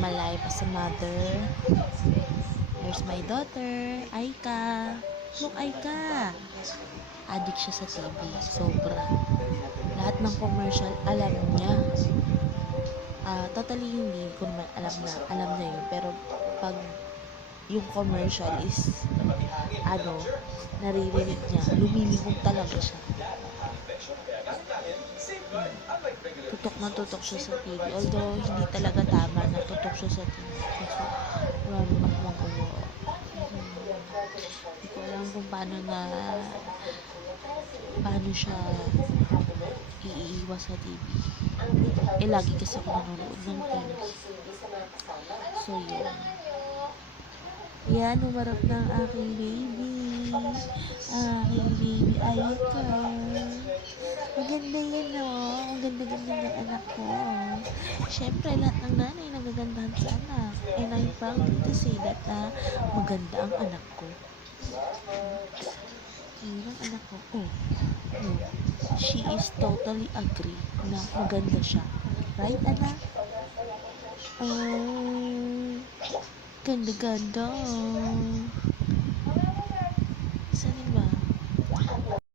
my life as a mother. Here's my daughter, Aika. Look, Aika. Addict siya sa TV. Sobra. Lahat ng commercial, alam niya. Totally hindi ko naman alam na yun. Pero pag yung commercial is, naririnig niya, lumilipog talaga siya. Tutok siya sa TV. Although, hindi talaga tama na tutok siya sa TV. Kasi, wala naman akong magawa. Hindi ko alam kung paano siya iiwas sa TV. Lagi kasi ako nanonood ng TV. So, yun. Yan, umarap ng aking baby. Aking baby, Aika. Maganda yan, no? Ang ganda-ganda ng anak ko. Siyempre, lahat ng nanay nagagandahan sa anak. And I'm proud to say that maganda ang anak ko. Yun ang anak ko. She is totally agree na maganda siya. Right, anak? Ganda-ganda. Saan ba?